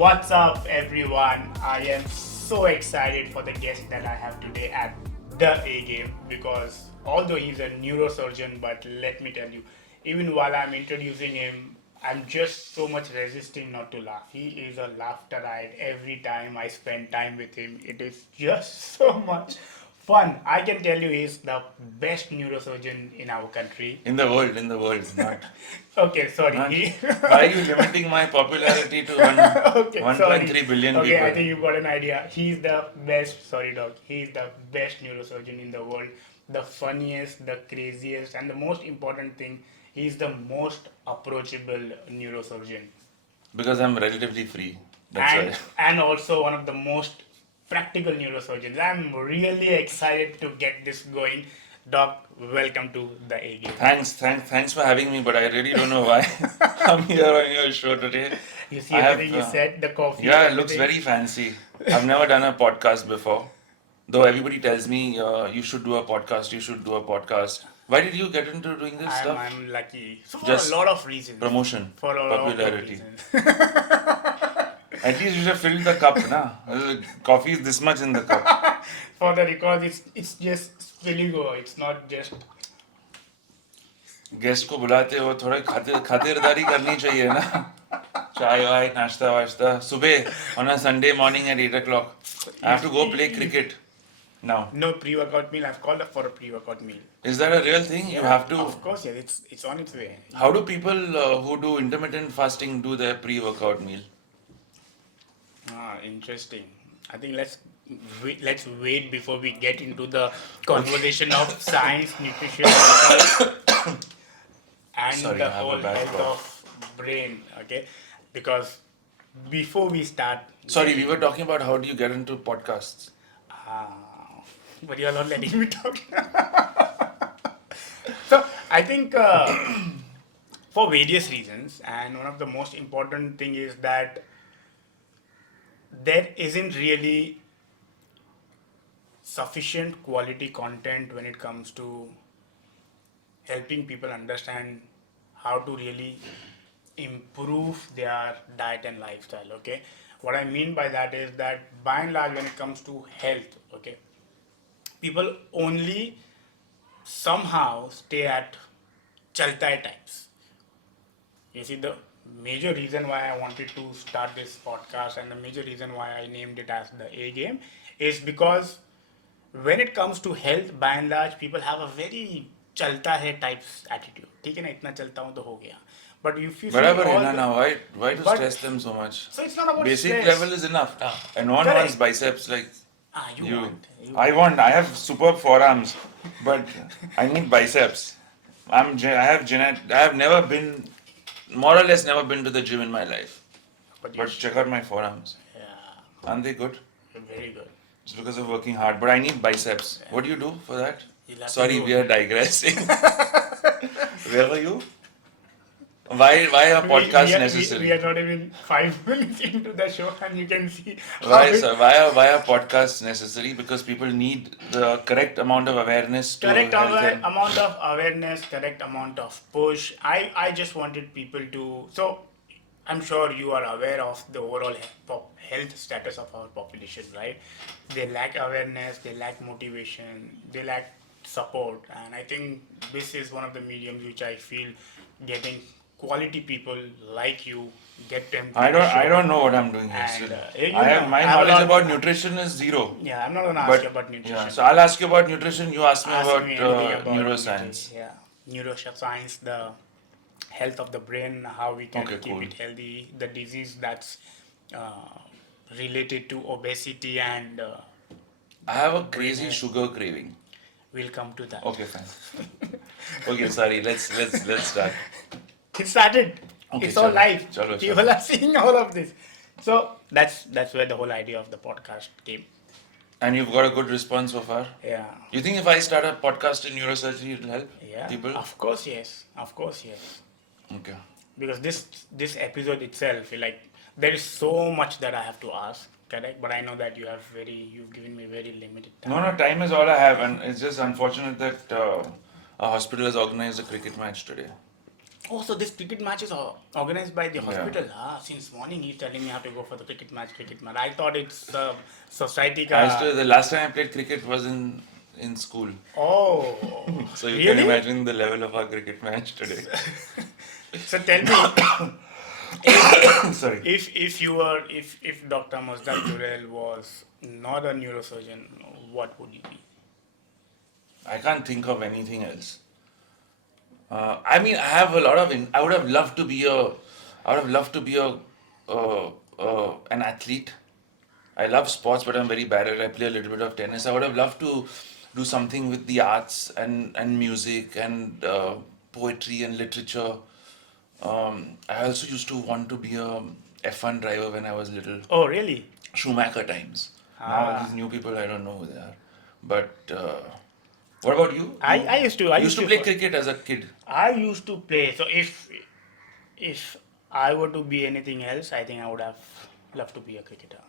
What's up, everyone? I am so excited for the guest that I have today at the A game because although he's a neurosurgeon, but let me tell you, even while I'm introducing him, I'm just so much resisting not to laugh. He is a laughter riot every time I spend time with him. It is just so much fun. I can tell you he's the best neurosurgeon in our country. In the world, not. Okay, sorry. Not. Why are you limiting my popularity to Okay, sorry. 1.3 billion Okay, people? I think you've got an idea. He's the best, sorry dog, he's the best neurosurgeon in the world. The funniest, the craziest, and the most important thing, he's the most approachable neurosurgeon. Because I'm relatively free. That's And why. and also one of the most practical neurosurgeons. I'm really excited to get this going. Doc, welcome to the A game. Thanks for having me, but I really don't know why I'm here on your show today. You see I have, everything you said, the coffee, yeah, it looks everything. very fancy. I've never done a podcast before. Though everybody tells me you should do a podcast, you should do a podcast. Why did you get into doing this stuff? I'm lucky. So for Just a lot of reasons. promotion, For a lot of popularity. reasons. At least you should fill the cup, na? Coffee is this much in the cup. For the record, it's just spilligo. It's not just. Guest को बुलाते हो थोड़ा खातिरदारी करनी चाहिए ना चाय वाय नाश्ता वाश्ता सुबह on a Sunday morning at 8 o'clock. I have to go play cricket now. No pre-workout meal. I've called up for a pre-workout meal. Is that a real thing? You have to. Of course, yeah. It's on its way. How do people who do intermittent fasting do their pre-workout meal? Interesting. I think let's wait before we get into the conversation of science, nutrition, and Sorry, the I have a whole bad health cough. of brain. Okay, because before we start, Sorry, we were talking about how do you get into podcasts. but you're not letting me talk. So I think for various reasons, and one of the most important thing is that there isn't really sufficient quality content when it comes to helping people understand how to really improve their diet and lifestyle. Okay, what I mean by that is that by and large when it comes to health, okay, people only somehow stay at chalta hai types. You see, the major reason why I wanted to start this podcast and the major reason why I named it as the A game is because when it comes to health, by and large, people have a very chalta hai types attitude. ठीक है ना, इतना चलता हूँ तो हो गया. But if you see Barabar all hai na, the, now why to but- stress them so much? so it's not about Basic stress. level is enough. And no one Correct. wants biceps like You want. I have superb forearms, but I need biceps. I have never been, more or less never been to the gym in my life. But But check out my forearms. yeah, Aren't they good? very good. It's because of working hard. But I need biceps. What do you do for that? You'll have to Sorry, do- we are digressing. Where were you? Why a podcast necessary? We are not even 5 minutes into the show, and you can see Why are podcasts necessary? Because people need the correct amount of awareness to correct help them. amount of awareness, correct amount of push. I just wanted people to. So I'm sure you are aware of the overall health status of our population, right? They lack awareness, they lack motivation, they lack support, and I think this is one of the mediums which I feel getting quality people like you, get them. To I the show. don't know what I'm doing here. And, still. you I have know, my I have a knowledge lot- about nutrition is zero. Yeah, I'm not gonna ask But you about nutrition. yeah, so I'll ask you about nutrition. You ask me Ask about, me anything about neuroscience. Yeah, neuroscience, the health of the brain, how we can Okay, keep cool. it healthy, the disease that's related to obesity, and I have a crazy sugar craving. we'll come to that. Okay, fine. Okay, sorry. Let's start. It started. Okay, It's all chalo. live. Chalo, People chalo. are seeing all of this. So that's where the whole idea of the podcast came. And you've got a good response so far. Yeah. You think if I start a podcast in neurosurgery, it'll help Yeah. people? Of course, yes. Of course, yes. Okay. Because this episode itself, like, there is so much that I have to ask, correct? But I know that you've given me very limited time. No, time is all I have, and it's just unfortunate that a hospital has organized a cricket match today. Oh, so this cricket match is organized by the Yeah. hospital. Since morning he's telling me I have to go for the cricket match. I thought it's the society I used ka. to, the last time I played cricket was in school. Oh, So you can really? imagine the level of our cricket match today. So tell me, if Sorry. if Dr. Mazda Turel was not a neurosurgeon, what would you be? I can't think of anything else. I mean, I have a lot of. I would have loved to be a. I would have loved to be an athlete. I love sports, but I'm very bad at it. I play a little bit of tennis. I would have loved to do something with the arts and music and poetry and literature. I also used to want to be a F1 driver when I was little. Oh, really? Schumacher times. Now Ah. these new people, I don't know who they are. But what about you? I used to. I You used to play cricket as a kid. I used to play. So if I were to be anything else, I think I would have loved to be a cricketer.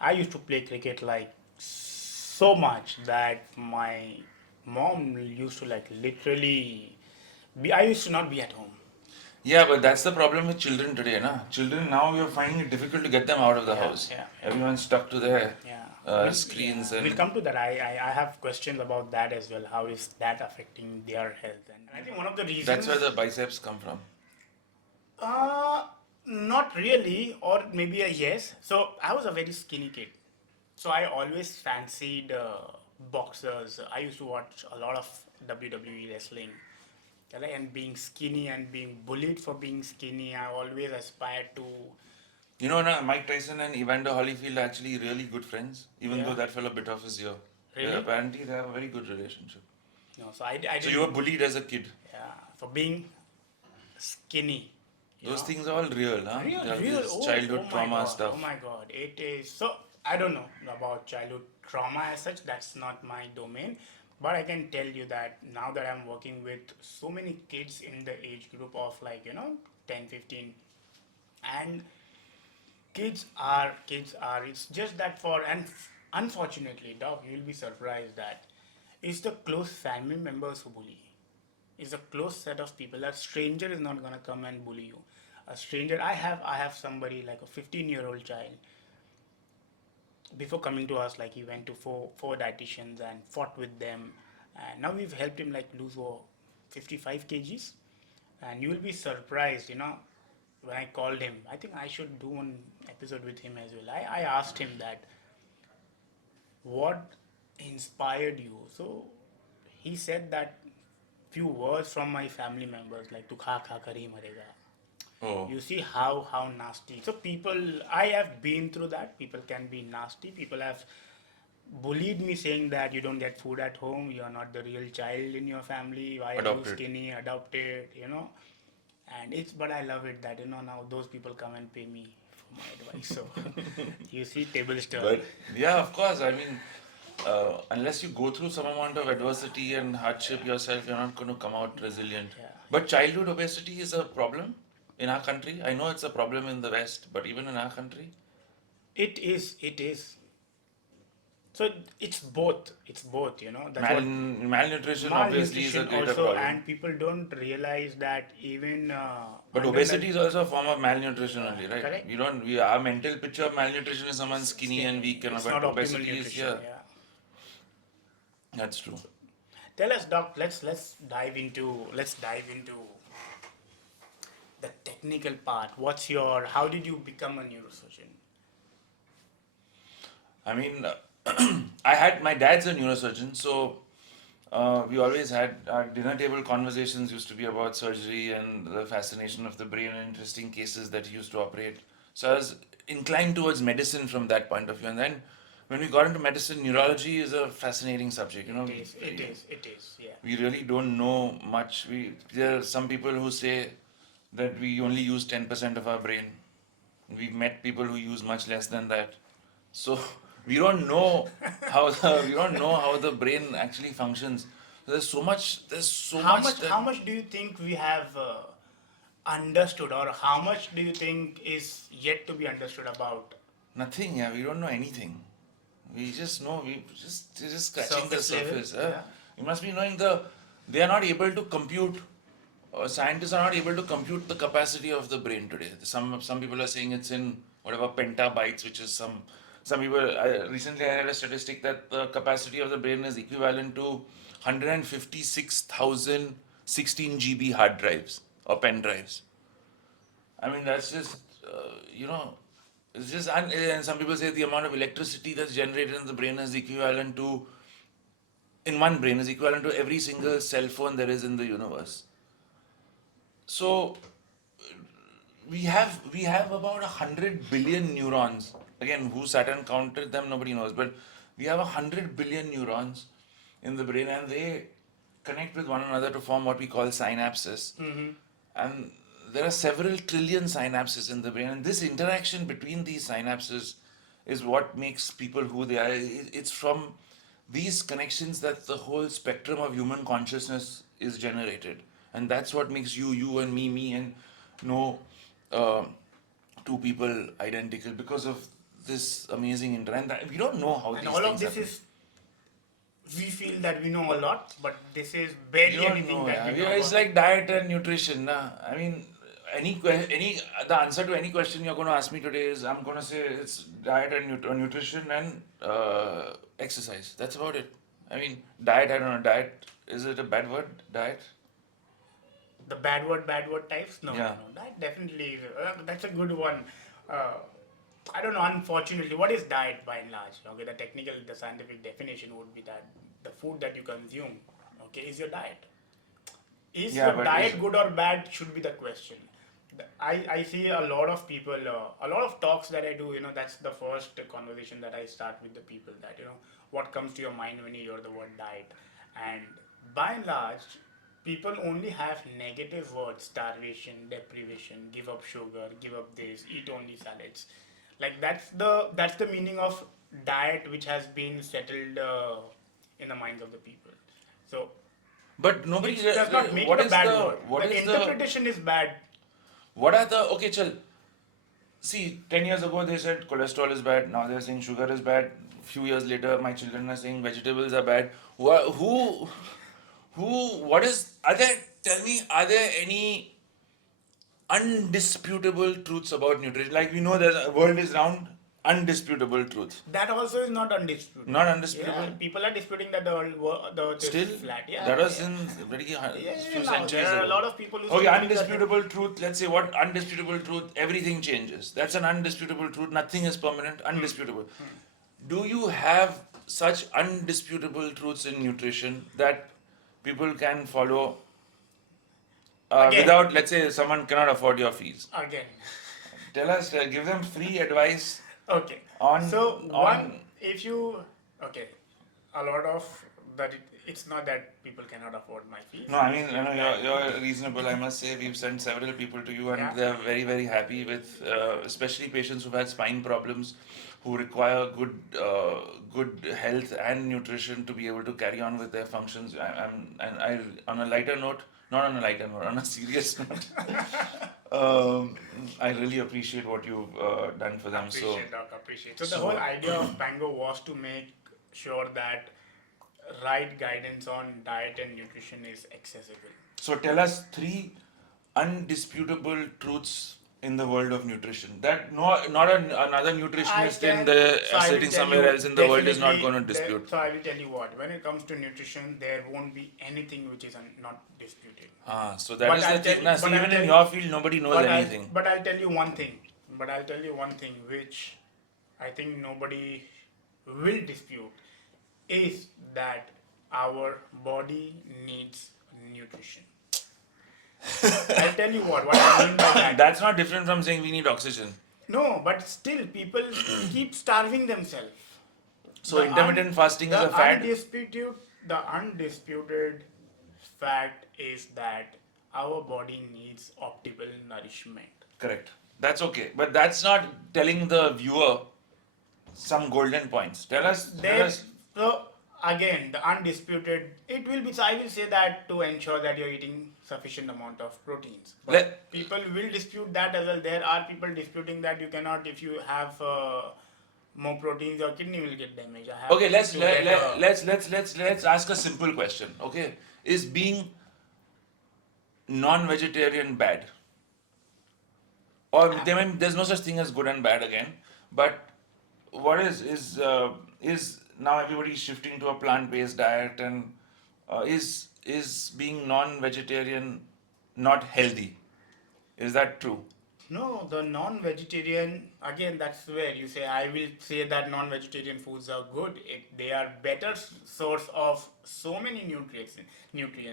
I used to play cricket like so much that my mom used to like literally be. I used to not be at home. Yeah, but that's the problem with children today, na? Children now you're finding it difficult to get them out of the house. Yeah. Everyone's stuck to their Yeah. screens We'll and come to that. I have questions about that as well. How is that affecting their health? And I think one of the reasons. that's where the biceps come from. Not really, or maybe a yes. So I was a very skinny kid. So I always fancied boxers. I used to watch a lot of WWE wrestling. Okay, and being skinny and being bullied for being skinny, I always aspired to. You know, na, Mike Tyson and Evander Holyfield are actually really good friends, even Yeah. though that fella bit off his ear. Really? Yeah, apparently they have a very good relationship. No, so I So didn't. you were bullied as a kid. Yeah, for being skinny. you Those know. things are all real, huh? Real, They have real. this Oh, childhood oh my trauma God, stuff. Oh my God, it is. So I don't know about childhood trauma as such. That's not my domain. But I can tell you that now that I'm working with so many kids in the age group of 10, 15, and kids are. It's just that and unfortunately, dog, you'll be surprised that it's the close family members who bully. It's a close set of people. A stranger is not gonna come and bully you. A stranger. I have somebody like a 15-year-old child. Before coming to us, like he went to four dietitians and fought with them, and now we've helped him like lose 55 kgs, and you will be surprised, when I called him. I think I should do one episode with him as well. I asked him that what inspired you. So he said that few words from my family members like "tu kha kha kar hi marega." Oh. You see how nasty. So people, I have been through that. People can be nasty. People have bullied me saying that you don't get food at home. You are not the real child in your family. Why are you Adopted. skinny? Adopted. And but I love it that now those people come and pay me for my advice. So you see, tables turn. But yeah, of course. I mean, unless you go through some amount of adversity and hardship yourself, you're not going to come out resilient. Yeah. But childhood obesity is a problem in our country. I know it's a problem in the West, but even in our country, It is. So it's both. That's what malnutrition obviously is a malnutrition greater also, problem. and people don't realize that even. But obesity is also a form of malnutrition only, right? Correct. Our mental picture of malnutrition is someone skinny and weak, It's but not optimal obesity is, nutrition. yeah, that's true. Tell us, doc. Let's dive into the technical part. How did you become a neurosurgeon? I mean, my dad's a neurosurgeon, so we always had our dinner table conversations used to be about surgery and the fascination of the brain and interesting cases that he used to operate. So I was inclined towards medicine from that point of view. And then when we got into medicine, neurology is a fascinating subject. It is. Yeah. We really don't know much. There are some people who say that we only use 10% of our brain. We've met people who use much less than that. So we don't know how the brain actually functions. There's so much. How much do you think we have understood, or how much do you think is yet to be understood about? Nothing. Yeah, we don't know anything. We just know. They're just scratching the Surface level, surface. yeah. You must be knowing they are not able to compute scientists are not able to compute the capacity of the brain today. Some people are saying it's in whatever petabytes, which is some people. Recently, I read a statistic that the capacity of the brain is equivalent to 156,000 16 GB hard drives or pen drives. I mean, that's just it's just and some people say the amount of electricity that's generated in the brain is equivalent to in one brain is equivalent to every single cell phone there is in the universe. So we have about 100 billion neurons. Again, who sat and counted them, nobody knows. But we have 100 billion neurons in the brain, and they connect with one another to form what we call synapses. And there are several trillion synapses in the brain, and this interaction between these synapses is what makes people who they are. It's from these connections that the whole spectrum of human consciousness is generated, and that's what makes you and me and no uh, two people identical because of this amazing interaction. We don't know how And these all of things this happen. is, we feel that we know a lot, but this is barely You don't anything know, that yeah. we know It's about. like diet and nutrition. Nah. I mean, the answer to any question you're going to ask me today is I'm going to say it's diet and nutrition and exercise. That's about it. I mean, diet. I don't know. Diet, is it a bad word? Diet. The bad word types? No, Yeah. no, that definitely is, that's a good one. Uh, I don't know, unfortunately, what is diet by and large? Okay, the scientific definition would be that the food that you consume, okay, is your diet. Is Yeah, your but diet good or bad should be the question. I see a lot of people, a lot of talks that I do, that's the first conversation that I start with the people, that, what comes to your mind when you hear the word diet. And by and large, people only have negative words: starvation, deprivation, give up sugar, give up this, eat only salads. Like that's the meaning of diet, which has been settled in the minds of the people. So but nobody. it does not make it a bad word. The interpretation is bad. What are the okay? Chal. See, 10 years ago they said cholesterol is bad. Now they're saying sugar is bad. Few years later, my children are saying vegetables are bad. Who? What is? Are there? Tell me, are there any undisputable truths about nutrition? Like we know the world is round. Undisputable truth. That also is not undisputed. Not Yeah, undisputable. people are disputing that the earth is Still, flat. Yeah, that was yeah. in very few Now centuries there are a ago. lot of people who Okay, still believe that. undisputable truth. Let's say what undisputable truth? Everything changes. That's an undisputable truth. Nothing is permanent. Undisputable. Do you have such undisputable truths in nutrition that people can follow Again, without, let's say, someone cannot afford your fees? again. Tell us, give them free advice Okay. on So on. if you, okay, a lot of that. It's not that people cannot afford my fees. No, I mean, you're reasonable. I must say, we've sent several people to you, and Yeah. they're very, very happy with, especially patients who've had spine problems, who require good health and nutrition to be able to carry on with their functions. On a lighter note, not on a lighter note, on a serious note, I really appreciate what you've done for them. Appreciate, Doc, appreciate. So the so- whole idea of Pango was to make sure that right guidance on diet and nutrition is accessible. So tell us three undisputable truths in the world of nutrition that not another nutritionist So I will sitting tell somewhere you else in the world is not definitely going to dispute. So I will tell you what, when it comes to nutrition, there won't be anything which is not disputed. So that But is I'll the tell thing. you- Now, but see, I'll even tell in you- your field, nobody knows anything. But I'll tell you one thing. Which I think nobody will dispute, is that our body needs nutrition. I'll tell you what I mean by that. That's not different from saying we need oxygen. No, but still people keep starving themselves. So intermittent fasting is a fad. The undisputed fact is that our body needs optimal nourishment. Correct. That's okay, but that's not telling the viewer some golden points. Tell us. So again, the undisputed, it will be. So I will say that to ensure that you're eating sufficient amount of proteins. But people will dispute that as well. There are people disputing that you cannot, if you have more proteins, your kidney will get damaged. Okay, let's ask a simple question. Okay, is being non-vegetarian bad? Or there's no such thing as good and bad again. But what is now everybody's shifting to a plant-based diet, and is being non-vegetarian not healthy? Is that true? No, the non-vegetarian, again, that's where you say, I will say that non-vegetarian foods are good. They are better source of so many nutrients.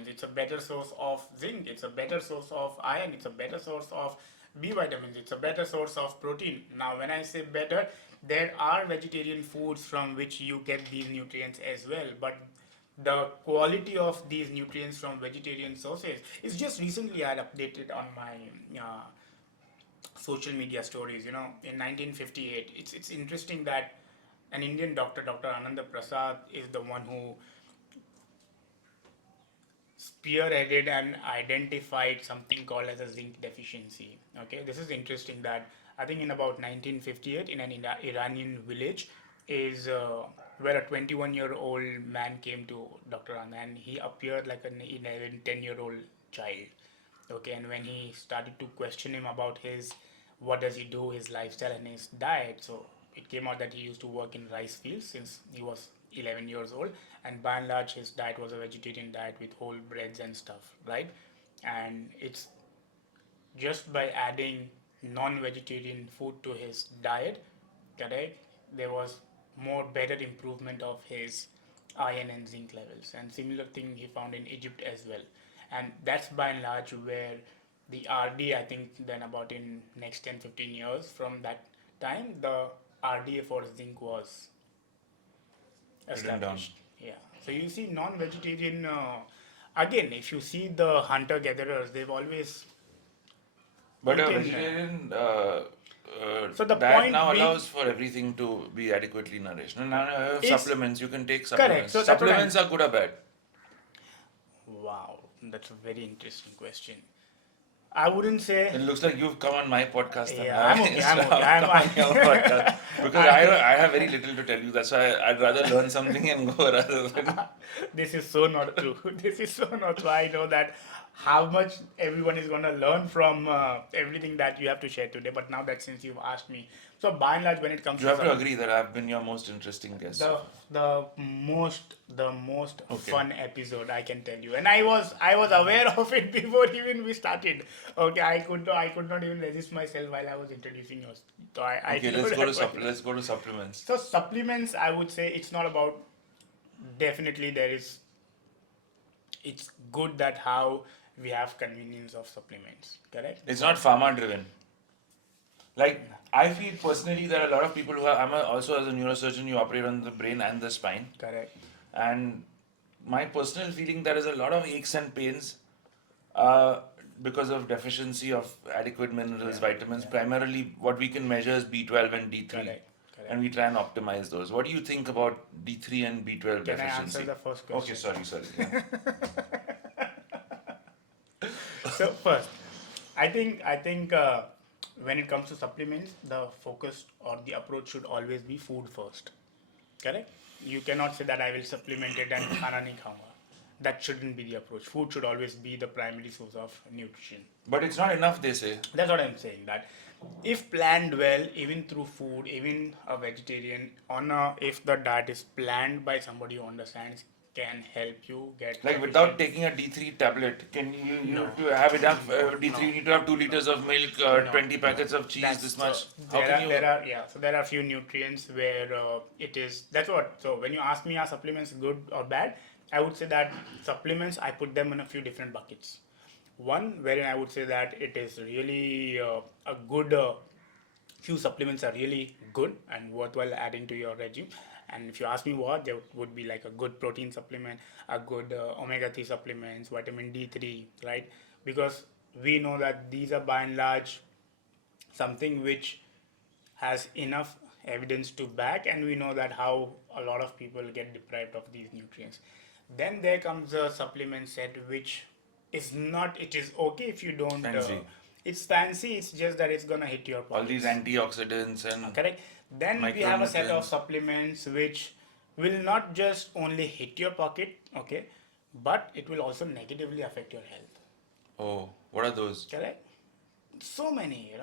It's a better source of zinc. It's a better source of iron. It's a better source of B vitamins. It's a better source of protein. Now, when I say better, there are vegetarian foods from which you get these nutrients as well. But the quality of these nutrients from vegetarian sources is just recently I had updated on my social media stories. In 1958, it's interesting that an Indian doctor, Dr. Ananda Prasad, is the one who spearheaded and identified something called as a zinc deficiency. Okay, this is interesting that I think in about 1958, in an Iranian village, is where a 21-year-old man came to Dr. Anand, and he appeared like an 11, 10-year-old child. Okay, and when he started to question him about his what does he do, his lifestyle and his diet, so it came out that he used to work in rice fields since he was 11 years old, and by and large his diet was a vegetarian diet with whole breads and stuff, right? And it's just by adding non-vegetarian food to his diet, correct, there was more better improvement of his iron and zinc levels. And similar thing he found in Egypt as well. And that's by and large where the RD, I think then about in next 10-15 years from that time, the RDA for zinc was Written down. established. Yeah. So you see non-vegetarian, again, if you see the hunter-gatherers, they've always But a eaten, vegetarian So the diet point now being- allows for everything to be adequately nourished. And now you have Is- supplements. You can take Correct. supplements. So that's what Supplements are good or bad? Wow, that's a very interesting question. I wouldn't say. It looks like you've come on my podcast. and Yeah, I'm I- okay. I'm so okay. I've come on your podcast. Because I have very little to tell you. That's why I'd rather learn something and go rather than. This is so not true. This is so not true. I know that how much everyone is going to learn from everything that you have to share today. But now that since you've asked me, so by and large, when it comes You to have to agree that I've been your most interesting guest. the most Okay. fun episode I can tell you, and I was aware of it before even we started. Okay, I could not even resist myself while I was introducing yours. So I Okay, knew let's go that to let's go to supplements. So supplements, I would say it's not about. Definitely, it's good that how we have convenience of supplements. Correct. It's not pharma driven. Like I feel personally there are a lot of people who are. Also as a neurosurgeon, you operate on the brain and the spine. Correct. And my personal feeling there is a lot of aches and pains because of deficiency of adequate minerals, vitamins. Primarily, what we can measure is B12 and D3, Correct. and we try and optimize those. What do you think about D3 and B12 Can I deficiency? answer the first question? Okay, sorry. Yeah. So first, I think when it comes to supplements, the focus or the approach should always be food first. Correct? You cannot say that I will supplement it and khana nahi khaunga. That shouldn't be the approach. Food should always be the primary source of nutrition. But it's not enough, they say. That's what I'm saying. That if planned well, even through food, even a vegetarian, if the diet is planned by somebody who understands, can help you get Like without taking a D3 tablet, can you No. to have enough D3? No. You need to have 2 liters of milk, 20 packets of cheese, this much. So How can you? So there are a few nutrients where it is. That's what. So when you ask me, are supplements good or bad? I would say that supplements, I put them in a few different buckets. One, wherein I would say that it is really a good. Few supplements are really good and worthwhile adding to your regime. And if you ask me what, there would be like a good protein supplement, a good omega-3 supplements, vitamin D3, right? Because we know that these are by and large something which has enough evidence to back, and we know that how a lot of people get deprived of these nutrients. Then there comes a supplement set which is not, it is okay if you don't. Fancy. It's fancy, it's just that it's gonna hit your pockets. All these antioxidants and Correct. Then we have a set of micronutrients. supplements which will not just only hit your pocket, okay, but it will also negatively affect your health. oh, What are those? Correct. So many,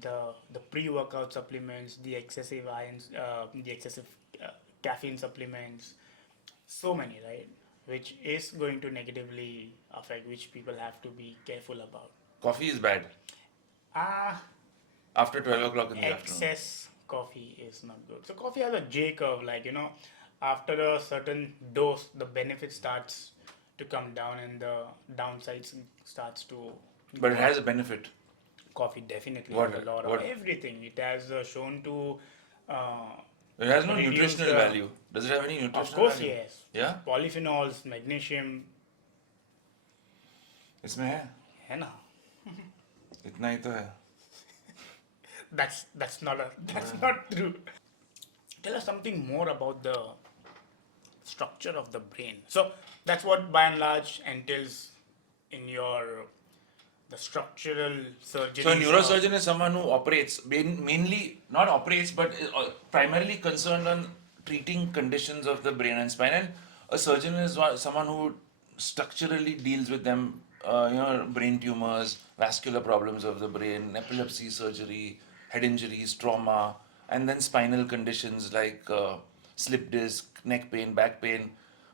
the pre-workout supplements, the excessive ions, the excessive uh, caffeine supplements, so many, right? Which is going to negatively affect, which people have to be careful about. Coffee is bad Ah, after 12 o'clock in the afternoon. excess coffee is not good. So coffee has a J curve, like after a certain dose, the benefit starts to come down and the downsides starts to But it go has up. a benefit. Coffee definitely has What? a lot of What? everything. It has shown to It has no reduce nutritional the. value. Does it have any Of nutritional course, value? yes. Yeah? Polyphenols, magnesium, इसमें है है ना? इतना ही तो है. That's not a that's not true. Tell us something more about the structure of the brain. So that's what by and large entails in your the structural surgery. So a neurosurgeon is someone who operates, mainly, not operates, but is primarily concerned on treating conditions of the brain and spine. And a surgeon is someone who structurally deals with them, brain tumors, vascular problems of the brain, epilepsy surgery, head injuries, trauma, and then spinal conditions like slip disc, neck pain, back pain.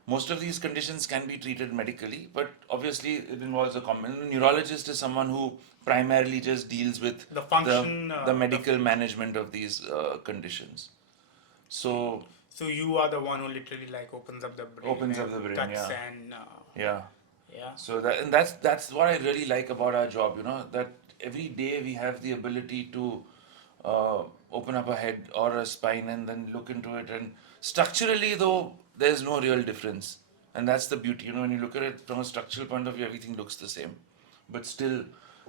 Most of these conditions can be treated medically, but obviously it involves a common neurologist is someone who primarily just deals with The function, the medical management of these conditions. So so you are the one who literally like opens up the brain, opens up and the brain, cuts yeah. and Yeah. yeah. So that's what I really like about our job. That every day we have the ability to open up a head or a spine and then look into it. And structurally, though, there's no real difference, and that's the beauty. When you look at it from a structural point of view, everything looks the same, but still,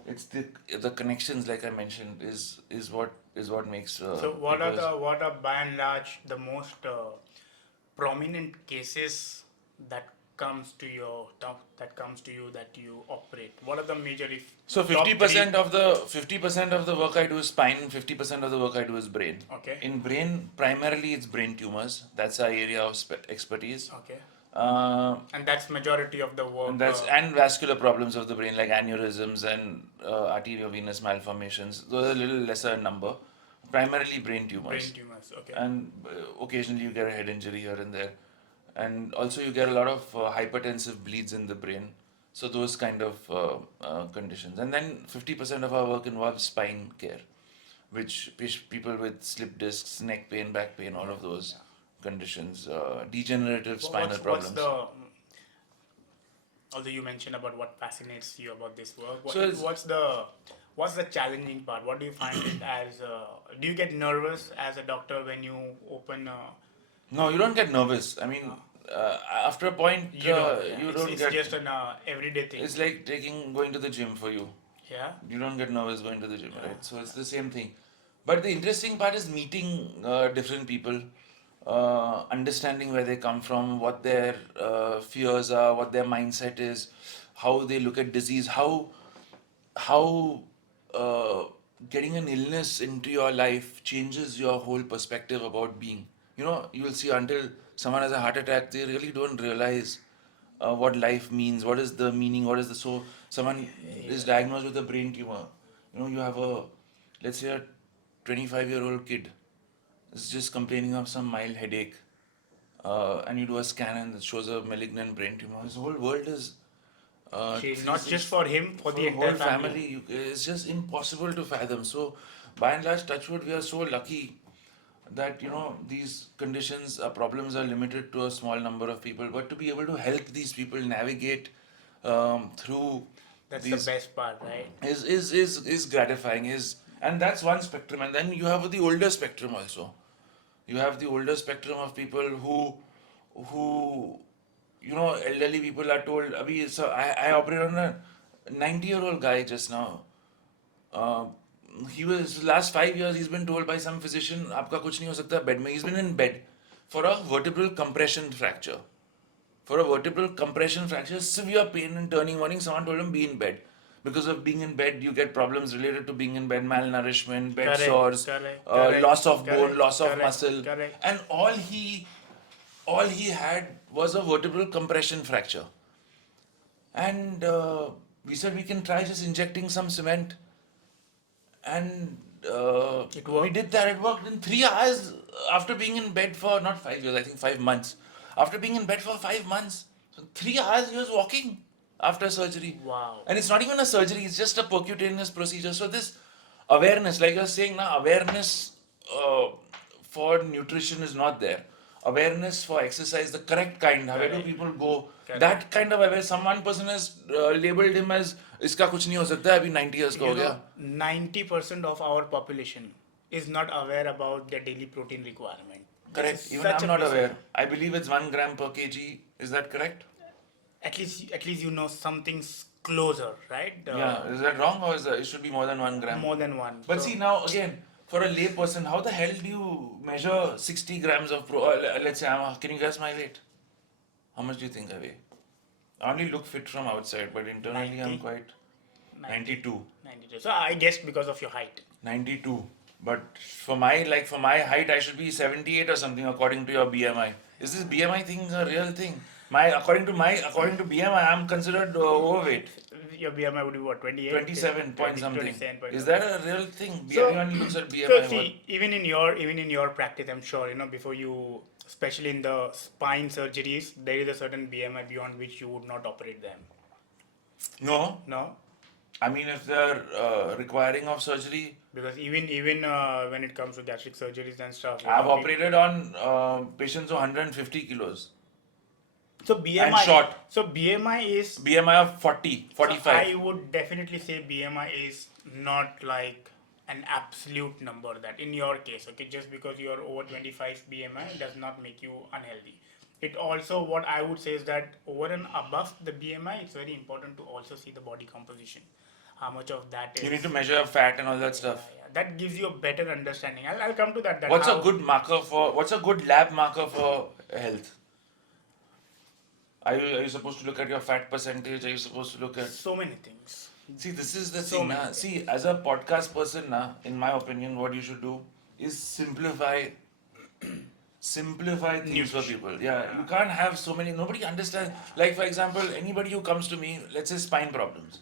it's the connections, like I mentioned, is what makes. So what are by and large the most prominent cases that comes to you that you operate? What are the major if So top 50% of the work I do is spine, 50% of the work I do is brain. Okay. In brain, primarily it's brain tumors. That's our area of expertise. Okay. And that's majority of the work. and vascular problems of the brain like aneurysms and arteriovenous malformations. Those are a little lesser in number. Primarily brain tumors. Brain tumors. Okay. And occasionally you get a head injury here and there. And also you get a lot of hypertensive bleeds in the brain. So those kind of conditions. And then 50% of our work involves spine care, which people with slip discs, neck pain, back pain, all of those conditions, degenerative spinal problems. Although you mentioned about what fascinates you about this work, So what's the challenging part? What do you find it as? Do you get nervous as a doctor when you open? No, you don't get nervous. I mean, after a point, you don't it's get. just an everyday thing. It's like going to the gym for you. Yeah. You don't get nervous going to the gym, right? So it's the same thing. But the interesting part is meeting different people, understanding where they come from, what their fears are, what their mindset is, how they look at disease, how uh, getting an illness into your life changes your whole perspective about being. You'll see until someone has a heart attack, they really don't realize what life means, what is the meaning, so someone is diagnosed with a brain tumor. You have let's say a 25-year-old kid is just complaining of some mild headache, and you do a scan and it shows a malignant brain tumor. His whole world is not just for him, for the whole entire family. It's just impossible to fathom. So, by and large, touchwood, we are so lucky that these conditions, problems are limited to a small number of people. But to be able to help these people navigate through That's these the best part, right? is gratifying. And that's one spectrum. And then you have the older spectrum also. You have the older spectrum of people who elderly people are told. So I operate on a 90-year-old guy just now. He was last 5 years. He's been told by some physician, "आपका कुछ नहीं हो सकता bed में." He's been in bed for a vertebral compression fracture. For a vertebral compression fracture, severe pain and turning morning. Someone told him be in bed. Because of being in bed, you get problems related to being in bed, malnourishment, bed sores, loss of bone, loss of muscle, and all he had was a vertebral compression fracture. And We said we can try just injecting some cement, and It we worked? did that. It worked in 3 hours after being in bed for not 5 years, I think 5 months. After being in bed for 5 months, so 3 hours he was walking after surgery. Wow. And it's not even a surgery; it's just a percutaneous procedure. So this awareness, like you're saying now, awareness for nutrition is not there. Awareness for exercise, the correct kind. Where do Correct. people go? Correct. That kind of awareness. Some one person has labeled him as इसका कुछ नहीं हो सकता है अभी 90 years का हो गया. 90% of our population is not aware about their daily protein requirement. Correct. This is Even such I'm a not basic- aware. I believe it's 1 gram per kg. Is that correct? At least you know something's closer, right? Yeah. Is that wrong, or it should be more than 1 gram? More than one. But So- see now again, for a lay person, how the hell do you measure 60 grams of let's say, can you guess my weight? How much do you think I weigh? I only look fit from outside, but internally I'm 90? quite 92. 92. So I guessed because of your height. 92. But for my height, I should be 78 or something according to your BMI. Is this BMI thing a real thing? According to BMI, I'm considered overweight. Your BMI would be what, 28? 27 point 20, something. 27 point Is something. that a real thing? So- Everyone looks at BMI. So see, even in your practice, I'm sure before you, especially in the spine surgeries, there is a certain BMI beyond which you would not operate them. No, No, I mean if they're requiring of surgery, because even when it comes to gastric surgeries and stuff, I've operated on patients of 150 kilos. So BMI. And short. So BMI is. BMI of 40, 45. So I would definitely say BMI is not like an absolute number that in your case, okay, just because you're over 25 BMI does not make you unhealthy. It also, what I would say is that over and above the BMI, it's very important to also see the body composition. How much of that is. You need to measure your fat and all that stuff. Yeah. That gives you a better understanding. I'll come to that. What's a good lab marker for health? Are you supposed to look at your fat percentage? Are you supposed to look at... So many things. See, this is the So thing. many Na. See, as a podcast person, in my opinion, what you should do is simplify things for people. Yeah, you can't have so many... Nobody understands. Like, for example, anybody who comes to me, let's say spine problems.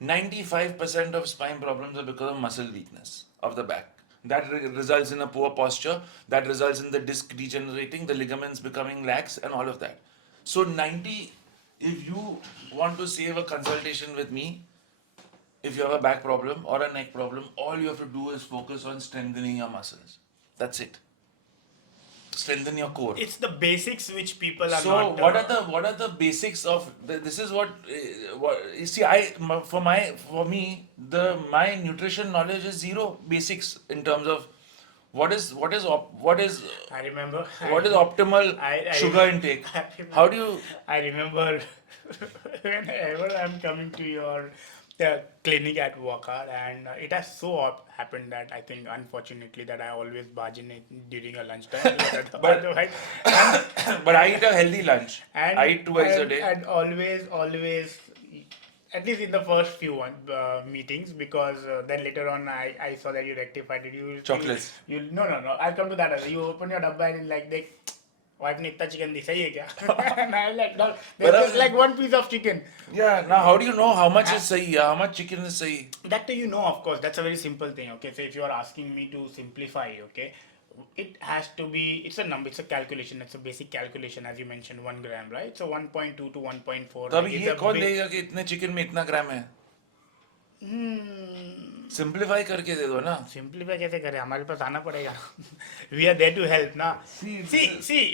95% of spine problems are because of muscle weakness of the back. That results in a poor posture. That results in the disc degenerating, the ligaments becoming lax, and all of that. So if you want to save a consultation with me, if you have a back problem or a neck problem, all you have to do is focus on strengthening your muscles. That's it. Strengthen your core. It's the basics which people are not. So what are the basics of this? Is what you see. My nutrition knowledge is zero basics in terms of what is I remember. what is optimal sugar intake. How do you? I remember whenever I'm coming to your clinic at Wakar, and it has so happened that I think unfortunately that I always barge in it during a lunchtime. But I eat a healthy lunch. And, I eat twice a day. And always, at least in the first few meetings, because then later on I saw that you rectified it. You Chocolates. No. I'll come to that. You open your dabba and like they. Wife ne itna chicken di, sahi hai kya? And I'm like, no, there's just like one piece of chicken. Yeah. Now, how do you know how much is sahi? How much chicken is sahi? That you know, of course. That's a very simple thing. Okay, so if you are asking me to simplify, okay, it has to be. It's a number. It's a calculation. It's a basic calculation, as you mentioned, 1 gram, right? So 1.2 to 1.4. तो अभी ये कौन देगा कि इतने chicken में इतना ग्राम है? सिंप्लीफाई करके दे दो ना. सिंप्लीफाई कैसे करें? हमारे पास आना पड़ेगा. We are there to help, ना. See,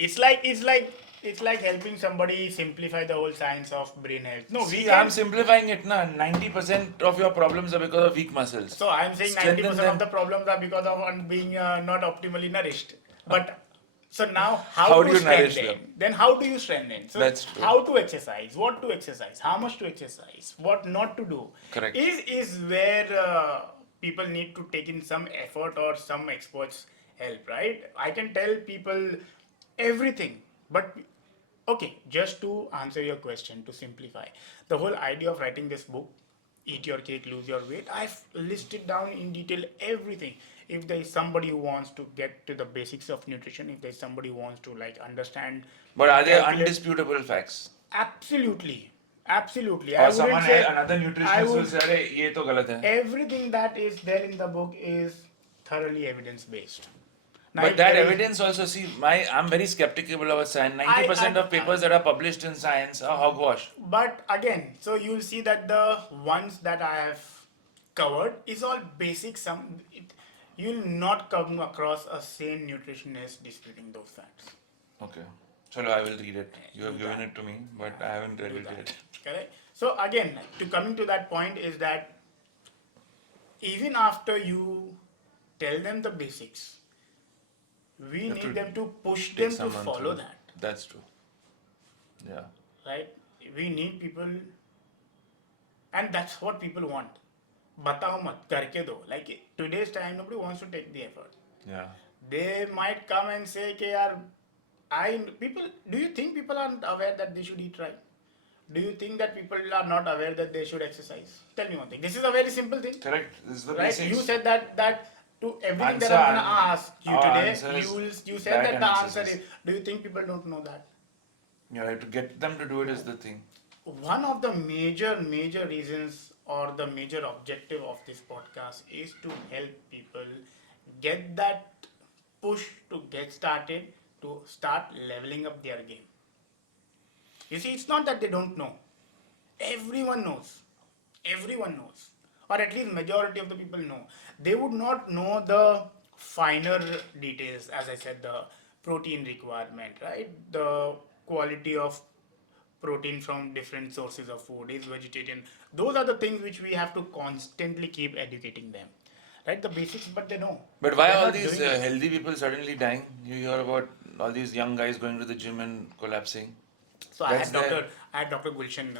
it's like helping somebody simplify the whole science of brain health. No, I'm simplifying it, na. 90% of your problems are because of weak muscles. So I'm saying 90% of the problems are because of being not optimally nourished. But so now, how do you nourish strengthen? them? Then how do you strengthen? So That's true. how to exercise, what to exercise, how much to exercise, what not to do. Correct. Is where people need to take in some effort or some experts' help, right? I can tell people everything, but okay, just to answer your question, to simplify, the whole idea of writing this book, Eat Your Cake, Lose Your Weight, I've listed down in detail everything. If there is somebody who wants to get to the basics of nutrition, if there is somebody who wants to like understand. But are they calculate- undisputable facts? Absolutely. Absolutely. Or I wouldn't say. another I nutritionist will would. say, "Arey, ye to galat hai." Everything that is there in the book is thoroughly evidence based. Now, But if that there is, evidence also, see, I'm very skeptical about science. I 90% of papers that are published in science are hogwash. but again, so you'll see that the ones that I have covered is all basic. You'll not come across a sane nutritionist disputing those facts. Okay. Chalo, I will read it. You have Do given that. it to me, but I haven't read Do it that. yet. Correct. So again, to coming to that point is that even after you tell them the basics, we You have need to them to push take them to someone follow through. that. That's true. Yeah. Right? We need people, and that's what people want. Batao mat, karke do. Like today's time, nobody wants to take the effort. Yeah. They might come and say, "Okay, yaar, people. Do you think people aren't aware that they should eat right? Do you think that people are not aware that they should exercise? Tell me one thing. This is a very simple thing, Correct. This is the right? basics. You said that to everything that Answer I'm gonna and ask you our today, answer is you said diet that and the answer exercise. is. Do you think people don't know that? You have to get them to do it is the thing. One of the major reasons or the major objective of this podcast is to help people get that push to get started, to start leveling up their game. You see, it's not that they don't know. Everyone knows. Everyone knows. Or at least majority of the people know. They would not know the finer details, as I said, the protein requirement, right? The quality of protein from different sources of food, is vegetarian. Those are the things which we have to constantly keep educating them. Right? The basics, but they know. But why They're all not these doing it. healthy people suddenly dying? You hear about all these young guys going to the gym and collapsing. So That's there. I had Dr. Gulshan.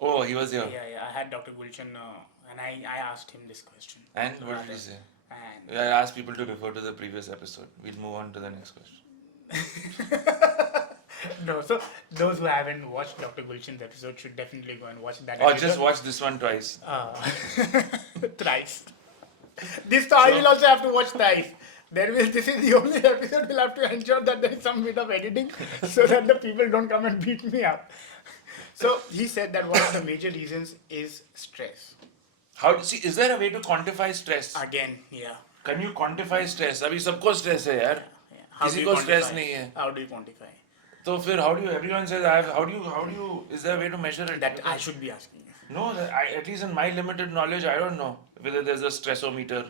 Oh, he was here. Yeah. I had Dr. Gulshan, and I asked him this question. And what did he say? And I asked people to refer to the previous episode. We'll move on to the next question. no, so those who haven't watched Dr. Gulshan's episode should definitely go and watch that Or episode. just watch this one twice. Thrice. This I will also have to watch thrice. This is the only episode we'll have to ensure that there is some bit of editing so that the people don't come and beat me up. So he said that one of the major reasons is stress. Is there a way to quantify stress? Again, yeah. Can you quantify stress? अभी सबको stress है यार. किसी को stress नहीं है. How do you quantify? तो फिर everyone says how do you is there a way to measure it? That I should be asking you. No, at least in my limited knowledge, I don't know whether there's a stressometer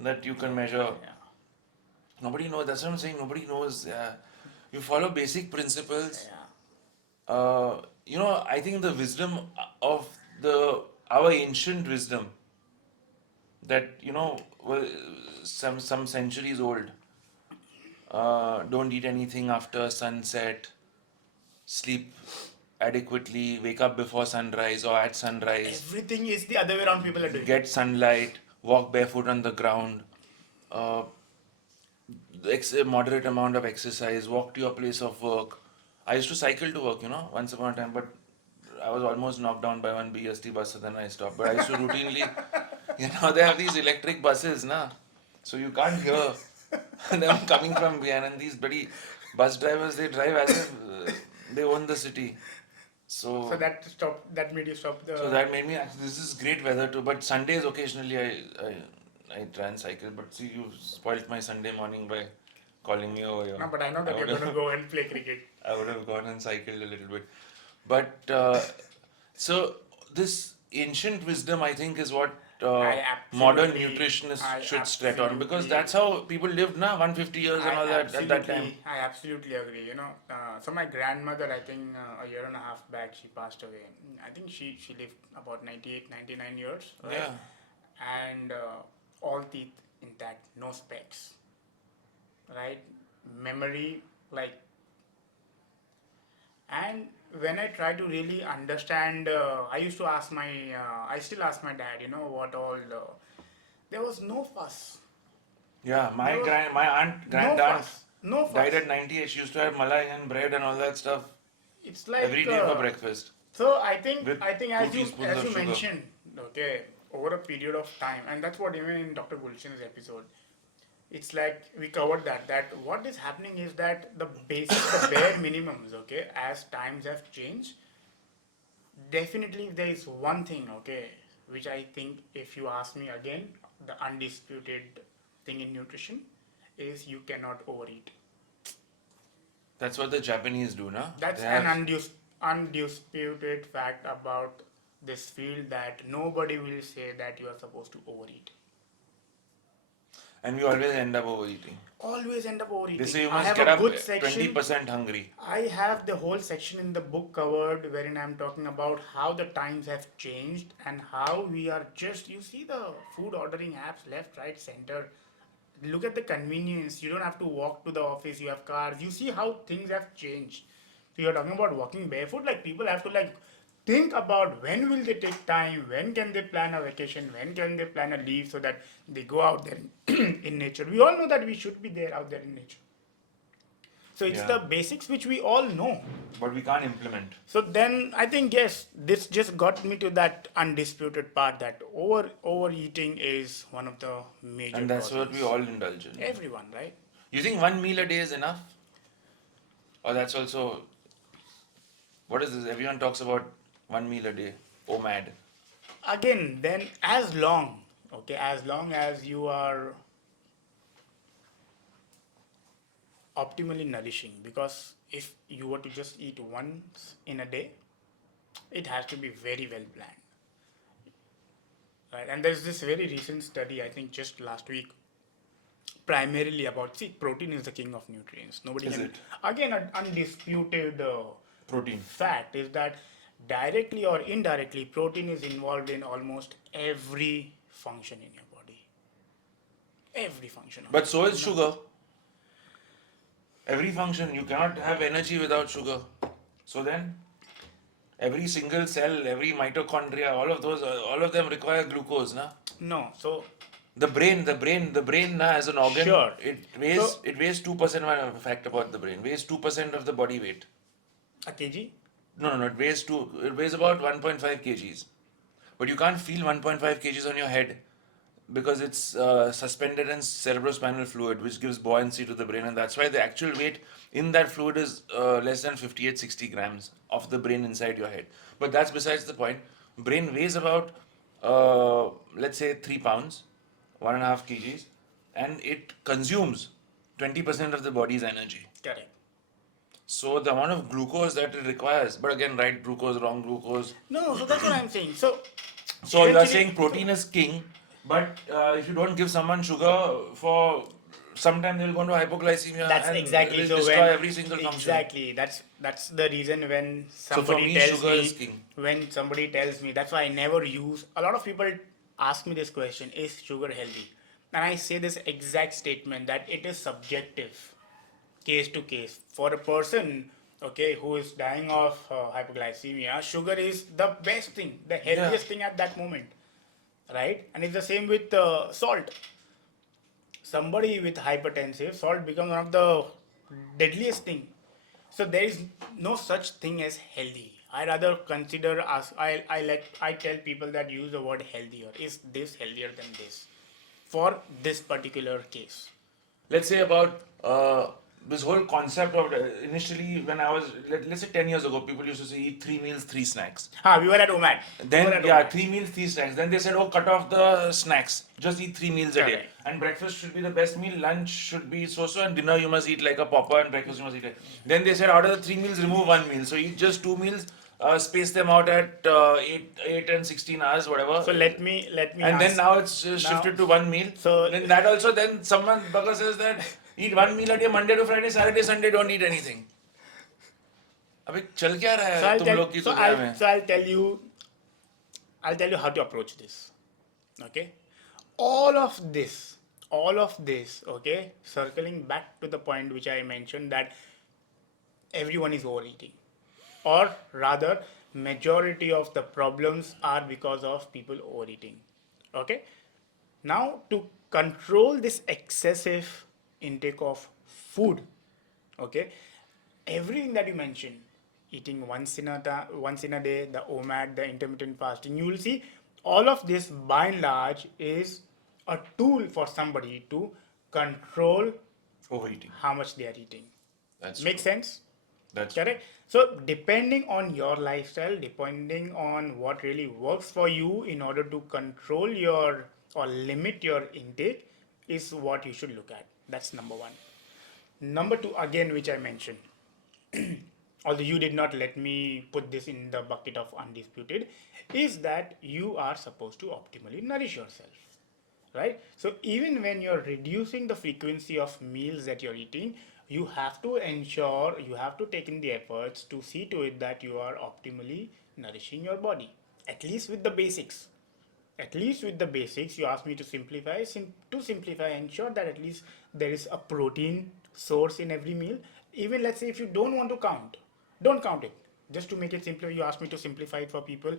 that you can measure. Yeah. Nobody knows. That's what I'm saying. Nobody knows. You follow basic principles. Yeah. I think the wisdom of our ancient wisdom that was some centuries old. Don't eat anything after sunset. Sleep adequately. Wake up before sunrise or at sunrise. Everything is the other way around. People are doing. Get sunlight. Walk barefoot on the ground. A moderate amount of exercise. Walk to your place of work. I used to cycle to work, once upon a time, but I was almost knocked down by one BST bus, so then I stopped. But I used to routinely, they have these electric buses, so you can't hear them coming from behind. And these bloody bus drivers, they drive as if they own the city. So that made you stop the. So that made me. This is great weather too. But Sundays occasionally I try and cycle. But see, you spoilt my Sunday morning by calling me over here. No, but I know that you're going to go and play cricket. I would have gone and cycled a little bit. But so this ancient wisdom, I think, is what modern nutritionists should stress on, because that's how people lived, 150 years and all that at that time. I absolutely agree. So my grandmother, I think a year and a half back, she passed away. I think she lived about 98, 99 years. Right? Yeah. And all teeth intact, no specs. Right? Memory, and when I try to really understand, I still ask my dad, what all, there was no fuss. Yeah, my grand aunt No fuss. died at 98. She used to have malai and bread and all that stuff. It's like every day for breakfast. So I think as you sugar. mentioned, okay, over a period of time, and that's what even in Dr. Gulshan's episode, it's like we covered that what is happening is that the bare minimums, okay, as times have changed, Definitely, if there is one thing, okay, which I think if you ask me again, the undisputed thing in nutrition is you cannot overeat. That's what the Japanese do, na? That's They an have, undisputed fact about this field that nobody will say that you are supposed to overeat. and we always end up overeating. Always end up They overeating. say you I must have get a up good section. 20% hungry. I have the whole section in the book covered wherein I'm talking about how the times have changed and how we are just, you see the food ordering apps left, right, center. Look at the convenience. You don't have to walk to the office, you have cars. You see how things have changed. So you're talking about walking barefoot, like people have to like think about when will they take time, when can they plan a vacation, when can they plan a leave so that they go out there in nature. We all know that we should be there out there in nature. So it's Yeah. the basics which we all know. But we can't implement. So then I think yes, this just got me to that undisputed part that overeating is one of the major And that's what causes. we all indulge in. Everyone, right? You think one meal a day is enough? Or that's also, what is this? Everyone talks about one meal a day. Oh, mad. Again, then as long, okay, as long as you are optimally nourishing, because if you were to just eat once in a day, it has to be very well planned. Right? And there's this very recent study, I think just last week, primarily about, see, protein is the king of nutrients. Nobody Is can, it? again, an undisputed Protein. fact is that directly or indirectly, protein is involved in almost every function in your body. Every function. But so is sugar. Every function, you cannot have energy without sugar. So then, every single cell, every mitochondria, all of them require glucose, na? No, so The brain, na, as an organ, Sure. So- it weighs 2%. One fact about the brain, weighs 2% of the body weight. a kg. No, it weighs about 1.5 kgs. But you can't feel 1.5 kgs on your head because it's suspended in cerebrospinal fluid, which gives buoyancy to the brain, and that's why the actual weight in that fluid is less than 58-60 grams of the brain inside your head. But that's besides the point. Brain weighs about, let's say, 3 pounds, 1.5 kgs, and it consumes 20% of the body's energy. Correct. So the amount of glucose that it requires, but again, right glucose, wrong glucose. No, so that's what I'm saying. So So you are eventually- saying protein is king, but if you don't give someone sugar for some time, they'll go into hypoglycemia. That's and exactly it'll so destroy when every single function. exactly that's the reason when So for somebody me, tells sugar me is king. when somebody tells me, that's why I never use. A lot of people ask me this question: is sugar healthy? And I say this exact statement that it is subjective, case to case. For a person, okay, who is dying of hypoglycemia, sugar is the best thing, the healthiest thing at that moment, right? And it's the same with salt. Somebody with hypertensive, salt becomes one of the deadliest thing. So there is no such thing as healthy. I rather consider as I tell people that use the word healthier. Is this healthier than this? For this particular case. Let's say about this whole concept of initially when I was, let's say 10 years ago, people used to say eat 3 meals, 3 snacks. We were at OMAD. Then, yeah, 3 meals, 3 snacks. Then they said, oh, cut off the snacks. Just eat 3 meals a day. Correct. And breakfast should be the best meal, lunch should be so-so, and dinner you must eat like a pauper, and breakfast you must eat like. Then they said, out of the 3 meals, remove 1 meal. So eat just 2 meals, space them out at 8 and 16 hours, whatever. So let me And then now it's shifted to 1 meal. So- then that also, then someone, Bugger says that eat 1 meal a day, Monday to Friday, Saturday, Sunday, don't eat anything. अबे चल क्या रहा है तुम लोग की दुनिया में? So I'll tell you how to approach this. Okay? All of this, okay, circling back to the point which I mentioned that everyone is overeating. Or rather, majority of the problems are because of people overeating. Okay? Now, to control this excessive intake of food, okay, everything that you mentioned, eating once in a day, the OMAD, the intermittent fasting, you will see all of this by and large is a tool for somebody to control Overeating. how much they are eating. That's Make true. sense? That's Correct. So depending on your lifestyle, depending on what really works for you in order to control your or limit your intake is what you should look at. That's number one. Number two, again, which I mentioned, although you did not let me put this in the bucket of undisputed, is that you are supposed to optimally nourish yourself. Right? So even when you're reducing the frequency of meals that you're eating, you have to ensure, you have to take in the efforts to see to it that you are optimally nourishing your body, at least with the basics. At least with the basics, you asked me to simplify. To simplify, ensure that at least there is a protein source in every meal. Even let's say if you don't want to count, don't count it. Just to make it simpler, you asked me to simplify it for people.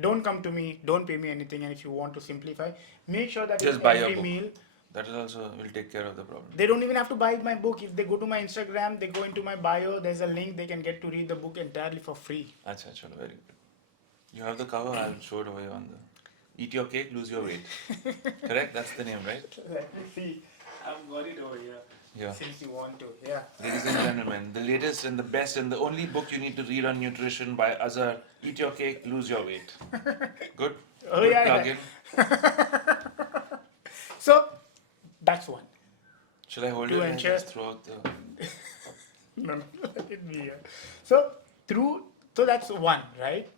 Don't come to me, don't pay me anything, and if you want to simplify, make sure that in just buy a every book. meal, That is also will take care of the problem. they don't even have to buy my book. If they go to my Instagram, they go into my bio, there's a link, they can get to read the book entirely for free. Acha, chalo, very good. You have the cover, I'll show it over here on the Eat Your Cake, Lose Your Weight. Correct? That's the name, right? Let me see. I'm worried over here. Yeah. Since you want to, yeah. Ladies and gentlemen, the latest and the best and the only book you need to read on nutrition by Azhar. Eat Your Cake, Lose Your Weight. Good? Oh, Good yeah, plug yeah. in. So, that's one. Should I hold To it and ensure- just throw out the... No, no, let it be here. So, so that's one, right?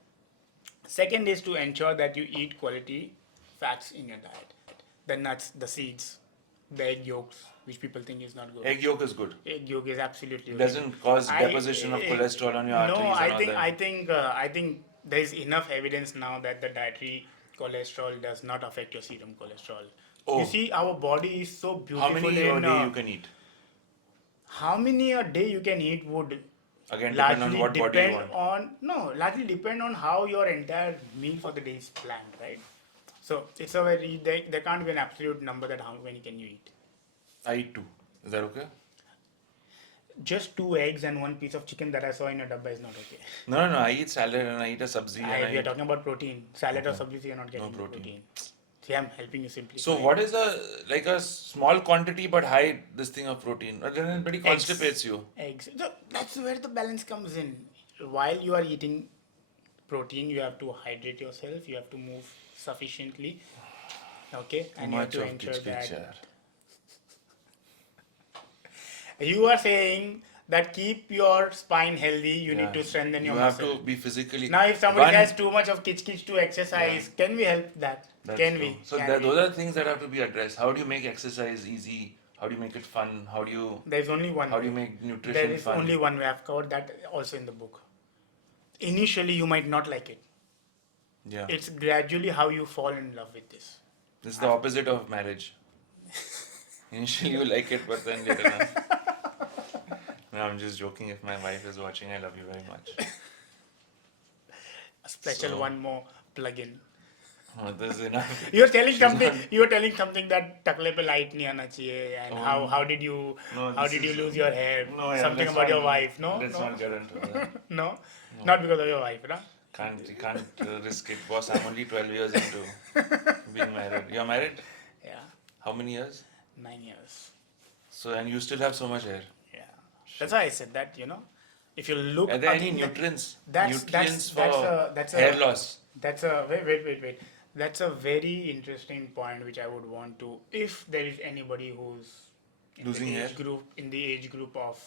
Second is to ensure that you eat quality fats in your diet. The nuts, the seeds, the egg yolks, which people think is not good. Egg yolk is good. Egg yolk is absolutely It okay. doesn't cause deposition of cholesterol on your arteries No, and all that. I think there is enough evidence now that the dietary cholesterol does not affect your serum cholesterol. Oh. You see, our body is so beautiful. How many a day you can eat? How many a day you can eat would Again, depend on what body you want. largely depend on how your entire meal for the day is planned, right? So it's a very there can't be an absolute number that how many can you eat. I eat 2. Is that okay? Just 2 eggs and 1 piece of chicken that I saw in a dabba is not okay. No. I eat salad and I eat a sabzi. We are talking about protein. Salad or sabzi, you are not getting protein. See, I'm helping you simplify. So what is a small quantity but high this thing of protein? Then it pretty constipates you. Eggs. So that's where the balance comes in. While you are eating protein, you have to hydrate yourself. You have to move sufficiently. Okay, and you have to ensure that. You are saying that keep your spine healthy. You need to strengthen your muscle. You have to be physically. Now, if somebody has too much of kitch to exercise, can we help that? Can we? So those are things that have to be addressed. How do you make exercise easy? How do you make it fun? How do you? There's only one. How do you make nutrition fun? There is fun? only one way. I've covered that also in the book. Initially, you might not like it. Yeah. It's gradually how you fall in love with this. This is the opposite of marriage. Initially you like it, but then later on. No, I'm just joking. If my wife is watching, I love you very much. A special one more plug-in. Oh, this is enough. You were telling something. You were telling something that takle pe light nahi aana chahiye, and how did you lose your hair? No, yeah, something about your wife. No, let's not get into that. no, not because of your wife, no. You can't risk it, boss. I'm only 12 years into being married. You're married? Yeah. How many years? 9 years. So, and you still have so much hair. Yeah. That's why I said that, if you look. Are there any nutrients? That's for a hair loss? That's a wait. That's a very interesting point which I would want to, if there is anybody who's losing hair in the age group of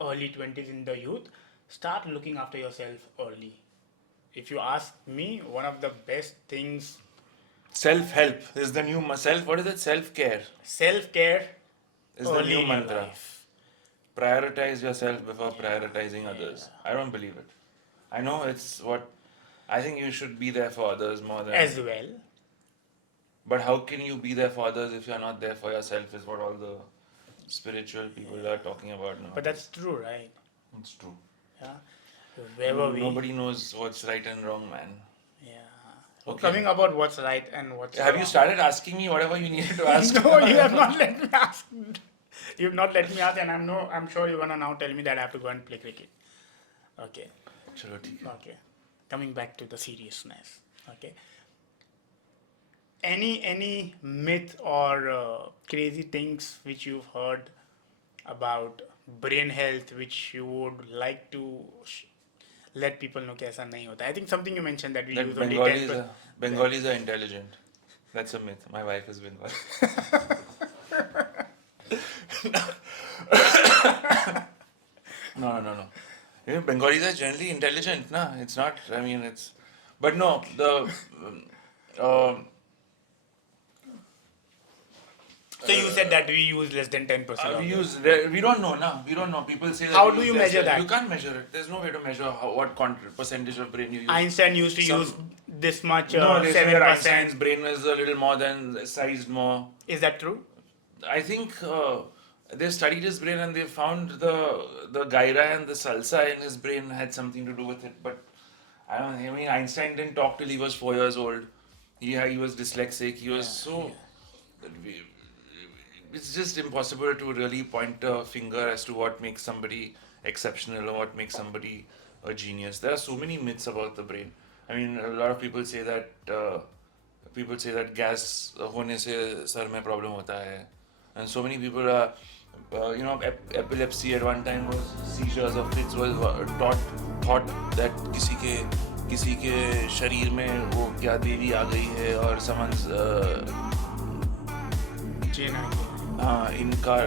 early 20s in the youth, start looking after yourself early. If you ask me, one of the best things. Self-help is the new self. What is it? Self-care. Self-care is the new mantra. Prioritize yourself before prioritizing others. I don't believe it. I know it's what. I think you should be there for others more than. As well. But how can you be there for others if you're not there for yourself? Is what all the spiritual people are talking about now. But that's true, right? It's true. Yeah. Nobody knows what's right and wrong, man. Yeah. Okay. Coming about what's right and what's Have wrong. you started asking me whatever you needed to ask? No, you have not let me ask. You've not let me ask, and I'm sure you're gonna now tell me that I have to go and play cricket. Okay. Chalo, theek hai. Okay. Coming back to the seriousness. Okay. Any myth or crazy things which you've heard about brain health which you would like to let people know कि ऐसा नहीं होता? I think something you mentioned that we That use only Bengalis are intelligent. That's a myth. My wife is Bengali. No. You know, Bengalis are generally intelligent, na? It's not. I mean, it's. But no, So you said that we use less than 10% of it. we don't know, na. We don't know. People say that. How we do use you less measure than- that? You can't measure it. There's no way to measure percentage of brain you use. Einstein used to Some- use this much, No, they say that 7%. Einstein's brain was a little more than sized more. Is that true? I think they studied his brain and they found the gyra and the salsa in his brain had something to do with it. But I don't. I mean, Einstein didn't talk till he was 4 years old. He was dyslexic. He was it's just impossible to really point a finger as to what makes somebody exceptional or what makes somebody a genius. There are so many myths about the brain. I mean, a lot of people say that gas होने से sir में problem होता है, and so many people are, epilepsy at one time was seizures or fits was thought that किसी के शरीर में वो क्या देवी आ गई है और someone's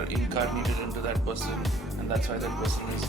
incarnated into that person, and that's why that person is